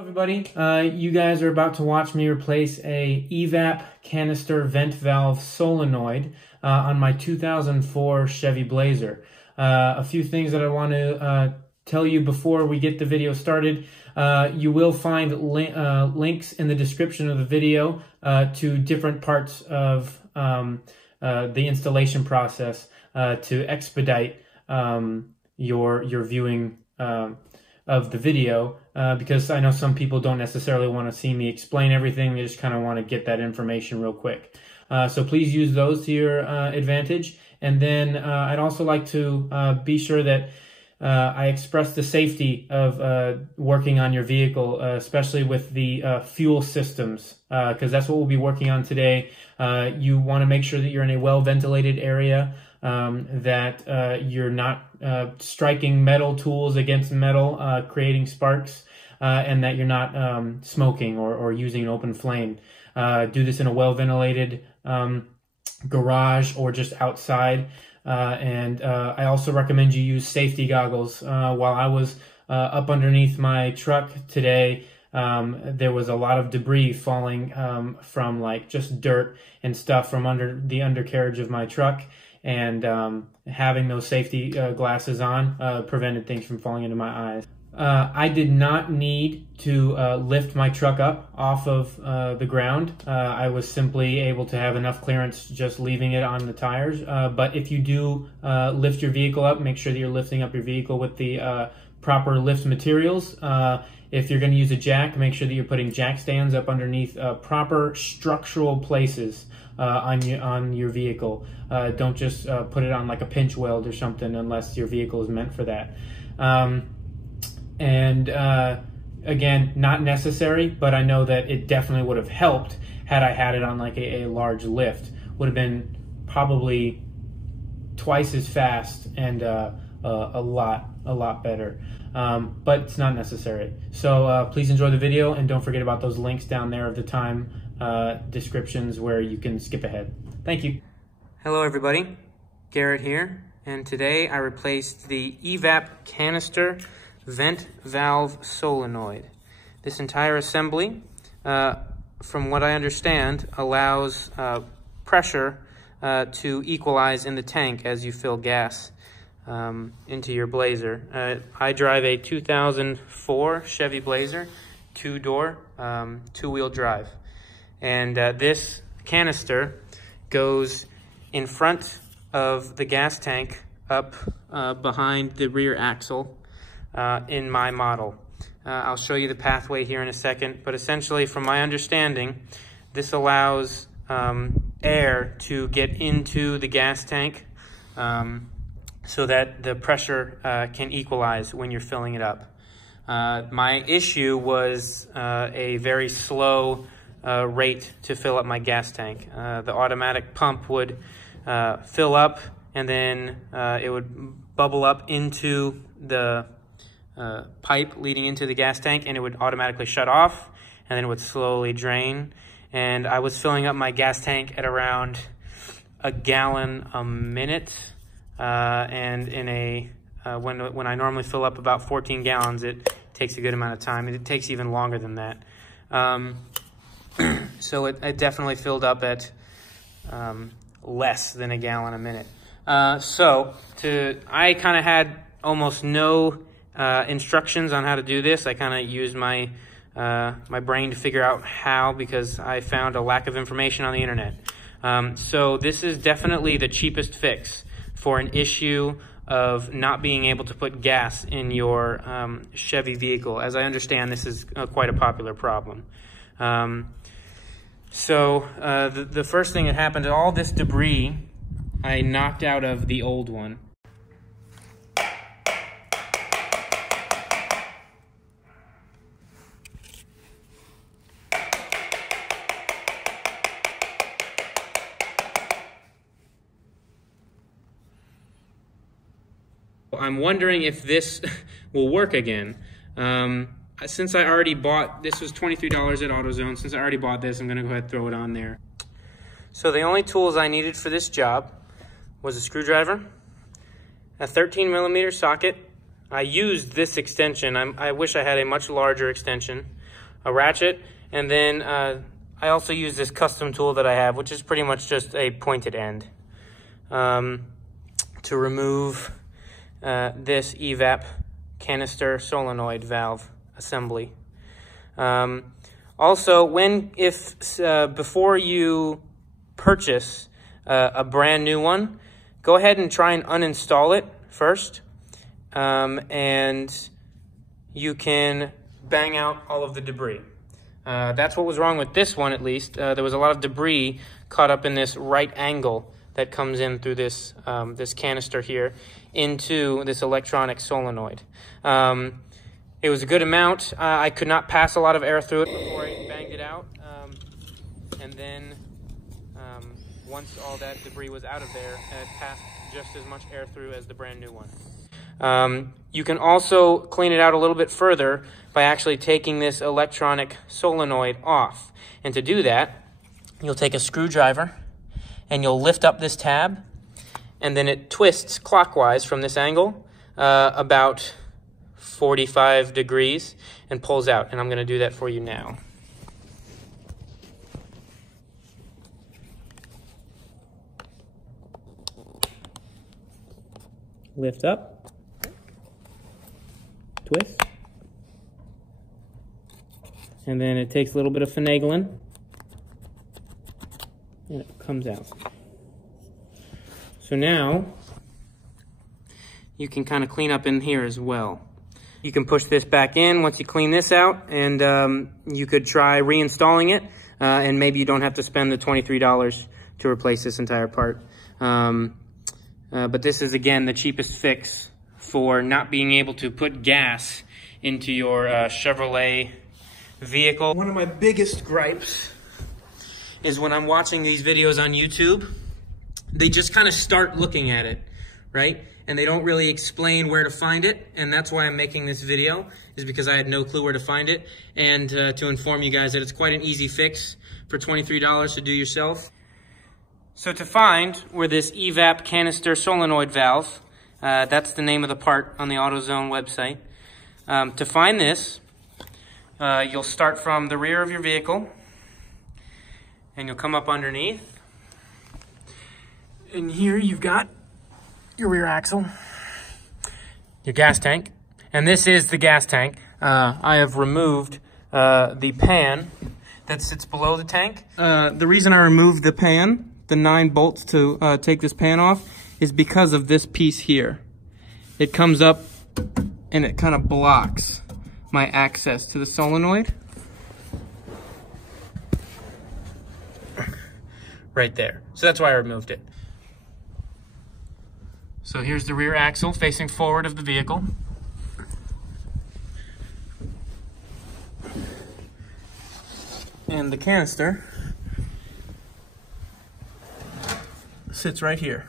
Everybody, you guys are about to watch me replace a EVAP Canister vent valve solenoid on my 2004 Chevy Blazer. A few things that I want to tell you before we get the video started. You will find links in the description of the video to different parts of the installation process to expedite your viewing of the video, because I know some people don't necessarily want to see me explain everything. They just kind of want to get that information real quick. So please use those to your advantage. And then I'd also like to be sure that I express the safety of working on your vehicle, especially with the fuel systems, because that's what we'll be working on today. You want to make sure that you're in a well-ventilated area, that you're not striking metal tools against metal, creating sparks, and that you're not smoking or using an open flame. Do this in a well-ventilated garage or just outside. And I also recommend you use safety goggles. While I was up underneath my truck today, there was a lot of debris falling from like just dirt and stuff from under the undercarriage of my truck. And having those safety glasses on prevented things from falling into my eyes. I did not need to lift my truck up off of the ground. I was simply able to have enough clearance just leaving it on the tires. But if you do lift your vehicle up, make sure that you're lifting up your vehicle with the proper lift materials. If you're going to use a jack, make sure that you're putting jack stands up underneath proper structural places on your vehicle. Don't just put it on like a pinch weld or something unless your vehicle is meant for that. Again, not necessary, but I know that it definitely would have helped had I had it on like a large lift. Would have been probably twice as fast and a lot better. But it's not necessary. So please enjoy the video, and don't forget about those links down there of the time descriptions where you can skip ahead. Thank you. Hello everybody, Garrett here, and today I replaced the EVAP Canister vent valve solenoid. This entire assembly, from what I understand, allows pressure to equalize in the tank as you fill gas into your Blazer. I drive a 2004 Chevy Blazer, two-door, two-wheel drive. And this canister goes in front of the gas tank up behind the rear axle in my model. I'll show you the pathway here in a second, but essentially from my understanding, this allows air to get into the gas tank so that the pressure can equalize when you're filling it up. My issue was a very slow rate to fill up my gas tank. The automatic pump would fill up, and then it would bubble up into the pipe leading into the gas tank, and it would automatically shut off, and then it would slowly drain. And I was filling up my gas tank at around a gallon a minute, and in a when I normally fill up about 14 gallons, it takes a good amount of time. It takes even longer than that. So it definitely filled up at less than a gallon a minute. I kind of had almost no instructions on how to do this. I kind of used my brain to figure out how, because I found a lack of information on the internet. So this is definitely the cheapest fix for an issue of not being able to put gas in your Chevy vehicle. As I understand, this is quite a popular problem. The first thing that happened, all this debris I knocked out of the old one. I'm wondering if this will work again. Since I already bought, this was $23 at AutoZone. Since I already bought this, I'm gonna go ahead and throw it on there. So the only tools I needed for this job was a screwdriver, a 13mm socket. I used this extension. I wish I had a much larger extension. a ratchet, and then I also use this custom tool that I have, which is pretty much just a pointed end, to remove this EVAP canister solenoid valve assembly. Also, before you purchase a brand new one, go ahead and try and uninstall it first, and you can bang out all of the debris. That's what was wrong with this one, at least. There was a lot of debris caught up in this right angle that comes in through this this canister here into this electronic solenoid. It was a good amount. I could not pass a lot of air through it before I banged it out. And then once all that debris was out of there, it passed just as much air through as the brand new one. You can also clean it out a little bit further by actually taking this electronic solenoid off. And to do that, you'll take a screwdriver and you'll lift up this tab, and then it twists clockwise from this angle about 45 degrees and pulls out. And I'm going to do that for you now. Lift up, twist, and then it takes a little bit of finagling and it comes out. So now you can kind of clean up in here as well. You can push this back in once you clean this out, and you could try reinstalling it, and maybe you don't have to spend the $23 to replace this entire part. But this is, again, the cheapest fix for not being able to put gas into your Chevrolet vehicle. One of my biggest gripes is when I'm watching these videos on YouTube, they just kind of start looking at it, right? And they don't really explain where to find it, and that's why I'm making this video, is because I had no clue where to find it, and to inform you guys that it's quite an easy fix for $23 to do yourself. So to find where this EVAP canister solenoid valve, that's the name of the part on the AutoZone website. To find this, you'll start from the rear of your vehicle, and you'll come up underneath. And here you've got your rear axle, your gas tank, and this is the gas tank. I have removed the pan that sits below the tank. The reason I removed the pan, the 9 bolts to take this pan off, is because of this piece here. It comes up and it kind of blocks my access to the solenoid. Right there. So that's why I removed it. So here's the rear axle facing forward of the vehicle. And the canister sits right here.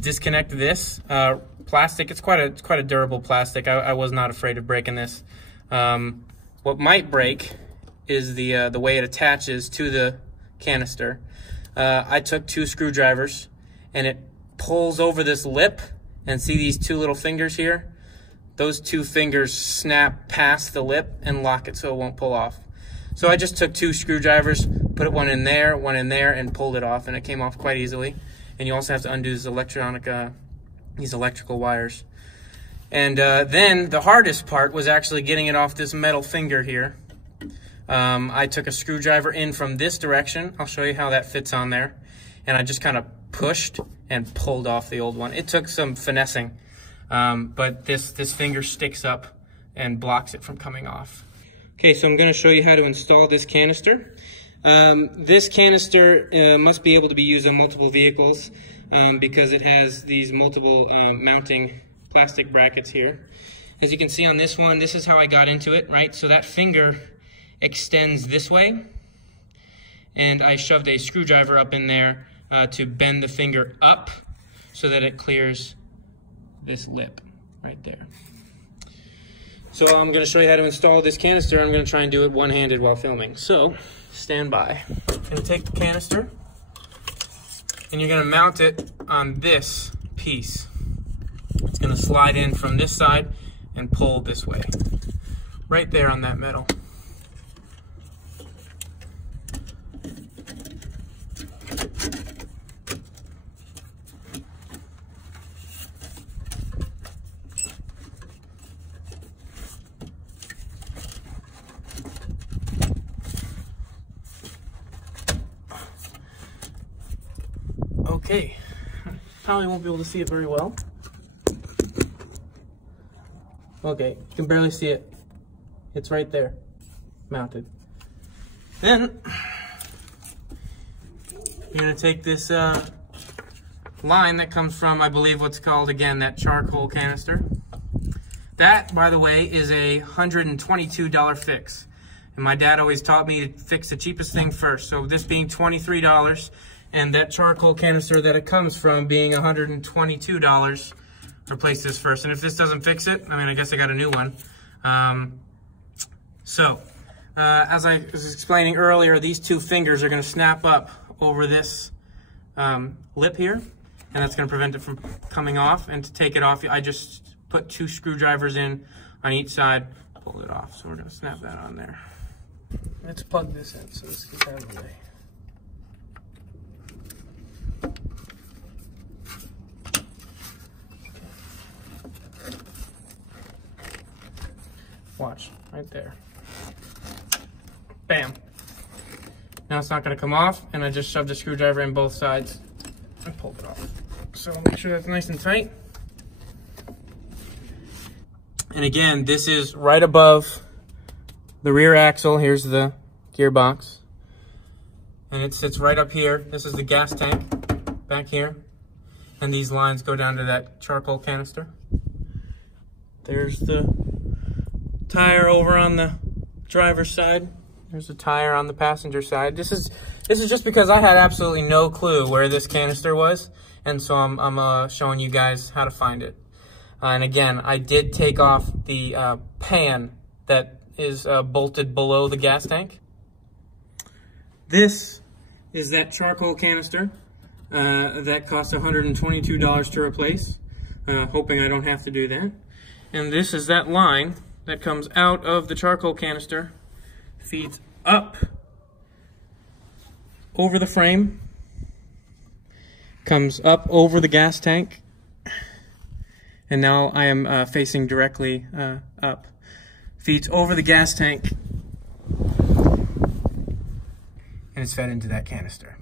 Disconnect this plastic. It's quite a durable plastic. I was not afraid of breaking this. What might break is the way it attaches to the canister. I took 2 screwdrivers, and it pulls over this lip, and see these 2 little fingers here? Those 2 fingers snap past the lip and lock it so it won't pull off. So I just took 2 screwdrivers, put one in there, and pulled it off, and it came off quite easily. And you also have to undo this these electrical wires. And then the hardest part was actually getting it off this metal finger here. I took a screwdriver in from this direction. I'll show you how that fits on there. And I just kind of pushed and pulled off the old one. It took some finessing, but this finger sticks up and blocks it from coming off. Okay, so I'm going to show you how to install this canister. This canister must be able to be used on multiple vehicles because it has these multiple mounting plastic brackets here. As you can see on this one, this is how I got into it, right? So that finger extends this way, and I shoved a screwdriver up in there to bend the finger up so that it clears this lip right there. So I'm going to show you how to install this canister. I'm going to try and do it one-handed while filming. So stand by. I'm going to take the canister, and you're going to mount it on this piece. It's going to slide in from this side and pull this way. right there on that metal. Okay, probably won't be able to see it very well. Okay, you can barely see it. It's right there, mounted. Then, you're gonna take this line that comes from, I believe what's called, again, that charcoal canister. That, by the way, is a $122 fix. And my dad always taught me to fix the cheapest thing first. So this being $23, and that charcoal canister that it comes from being $122, replace this first. And if this doesn't fix it, I mean, I guess I got a new one. As I was explaining earlier, these two fingers are going to snap up over this lip here, and that's going to prevent it from coming off. And to take it off, I just put 2 screwdrivers in on each side, pull it off. So we're going to snap that on there. Let's plug this in so this gets out of the way. Watch, right there. Bam. Now it's not going to come off, and I just shoved the screwdriver in both sides and pulled it off. So make sure that's nice and tight. And again, this is right above the rear axle. Here's the gearbox. And it sits right up here. This is the gas tank back here. And these lines go down to that charcoal canister. There's the tire over on the driver's side. There's a tire on the passenger side. This is just because I had absolutely no clue where this canister was, and so I'm showing you guys how to find it. And again, I did take off the pan that is bolted below the gas tank. This is that charcoal canister that costs $122 to replace. Hoping I don't have to do that. And this is that line that comes out of the charcoal canister, feeds up over the frame, comes up over the gas tank, and now I am facing directly up. Feeds over the gas tank, and it's fed into that canister.